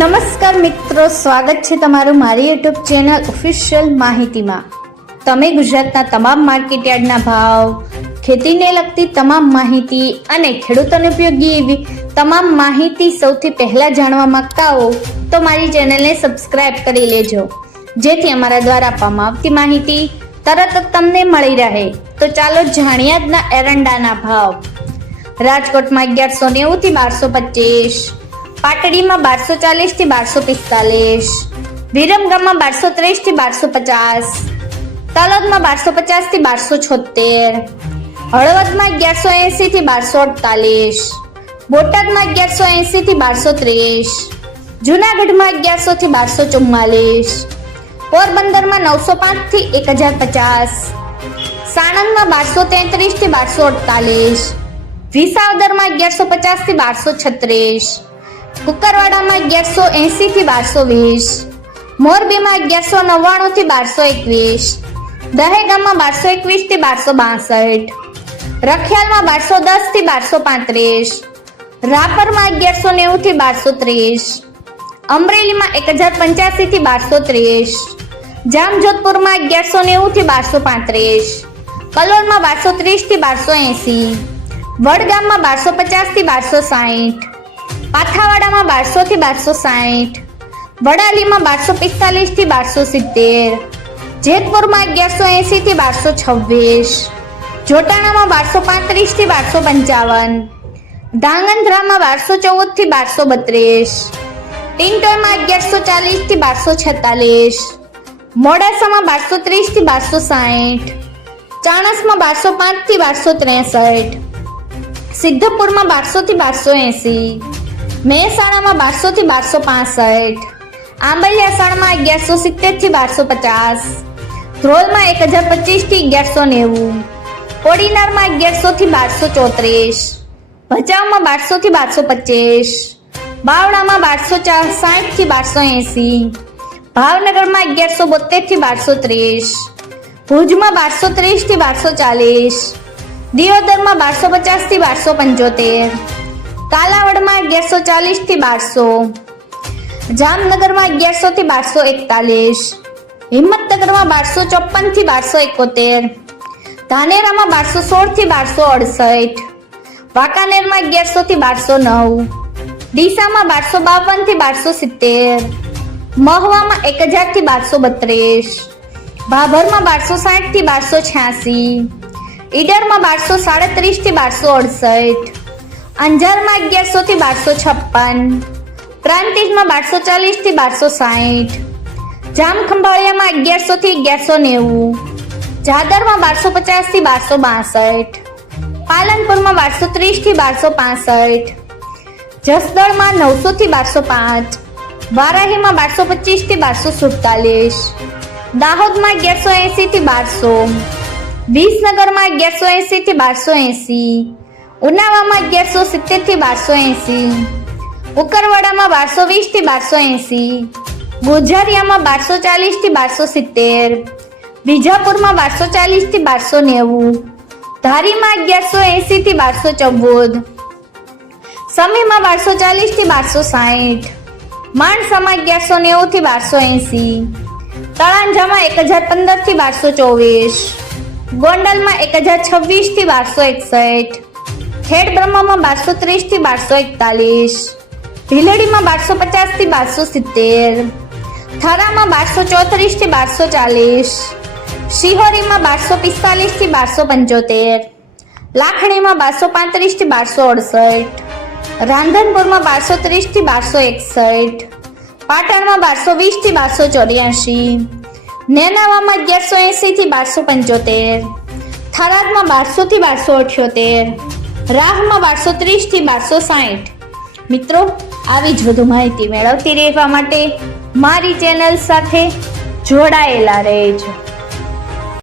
નમસ્કાર મિત્રો, સ્વાગત છે તમારું મારી યુટ્યુબ ચેનલ ઓફિશિયલ માહિતીમાં। તમે ગુજરાતના તમામ માર્કેટયાર્ડના ભાવ, ખેતીને લગતી તમામ માહિતી અને ખેડૂતોને ઉપયોગી એવી તમામ માહિતી સૌથી પહેલા જાણવા માંગતા હો તો મારી ચેનલને સબસ્ક્રાઇબ કરી લેજો, જેથી અમારા દ્વારા આપવામાં આવતી માહિતી તરત જ તમને મળી રહે। તો ચાલો જાણીએ આજના એરંડાના ભાવ। રાજકોટમાં 1190 થી 1225, પાટડીમાં 1240 થી 1245, વિરમગામમાં 1230 થી 1250, તલોદમાં 1250 થી 1276, હળવદમાં 1180 થી 1248, બોટાદમાં 1180 થી 1230, જૂનાગઢમાં 1100 થી 1244, પોરબંદરમાં 905 થી 1050, સાણંદમાં 1233 થી 1248, વિસાવદરમાં 1150 થી 1236, કુકરવાડામાં 1180 થી 1220, મોરબીમાં 1199 થી 1221, દહેગામમાં 1221 થી 1262, રખિયાલમાં 1210 થી 1235, રાપરમાં 1190 થી 1230, અમરેલીમાં 1085 થી 1230, જામજોધપુરમાં 1190 થી 1235, કલોલમાં 1230 થી 1280, વડગામમાં 1250 થી 1260, પાથાવાડામાં 1200 થી 1260, વડાલીમાં 1245 થી 1270, જેતપુરમાં 1180 થી 1226, જોટાણામાં 1235 થી 1255, ધાંગધ્રામાં 1214 થી 1232, ટિંટોયમાં 1140 થી 1246, મોડાસામાં 1230 થી 1260, ચાણસમાં 1205 થી 1263, સિદ્ધપુરમાં 1200 થી 1280, મહેસાણામાં 1200 થી 1265, આંબલિયાસાણમાં 1170 થી 1250, ધ્રોલમાં 1025 થી 1190, કોડીનારમાં 1100 થી 1234, ભચાઉમાં 1200 થી 1225, બાવળામાં 1260 થી 1280, ભાવનગરમાં 1172 થી 1230, ભુજમાં 1230 થી 1240, દિયોદરમાં 1250 થી 1275, કાલાવડમાં 1140 થી 1200, જામનગરમાં 1100 થી 1241, હિંમતનગરમાં 1254 થી 1271, ધાનેરામાં 1216 થી 1268, વાંકાનેરમાં 1100 થી 1209, ડીસામાં 1252 થી 1270, મહવામાં 1000 થી 1232, ભાભરમાં 1260 થી 1286, ઈડરમાં 1237 થી 1268, અંજારમાં 1100 થી 1256, પ્રાંતિજમાં 1240 થી 1260, જામખંભાળિયામાં 1100 થી 1190, જાદરમાં 1250 થી 1262, પાલનપુરમાં 1230 થી 1265, જસદણમાં 900 થી 1205, વારાહીમાં 1225 થી 1247, દાહોદમાં 1180 થી 1200, વિસનગરમાં 1180 થી 1280, ઉનાવામાં 1170 થી 1280, ઉકરવાડામાં 1220 થી 1280, ગોઝારિયામાં 1240 થી 1270, બીજાપુરમાં 1240 થી 1290, ધારીમાં 1180 થી 1214, સમીમાં 1240 થી 1260, માણસામાં 1190 થી 1280, તળાંજામાં 1015 થી 1224, ગોંડલમાં 1026 થી 1261, ખેડબ્રહ્મામાં 1230 થી 1241, ભીલડીમાં 1250 થી 1270, થરામાં 1234 થી 1240, શિહોરીમાં 1245 થી 1275, લાખણીમાં 1235 થી 1268, રાંધનપુરમાં 1230 થી 1261, પાટણમાં 1220 થી 1284, નેનાવામાં 1180 થી 1275, થરાદમાં 1200 થી 1278, રાહમાં 1230 થી 1260। મિત્રો, આવી જ વધુ માહિતી મેળવતી રહેવા માટે મારી ચેનલ સાથે જોડાયેલા રહેજો।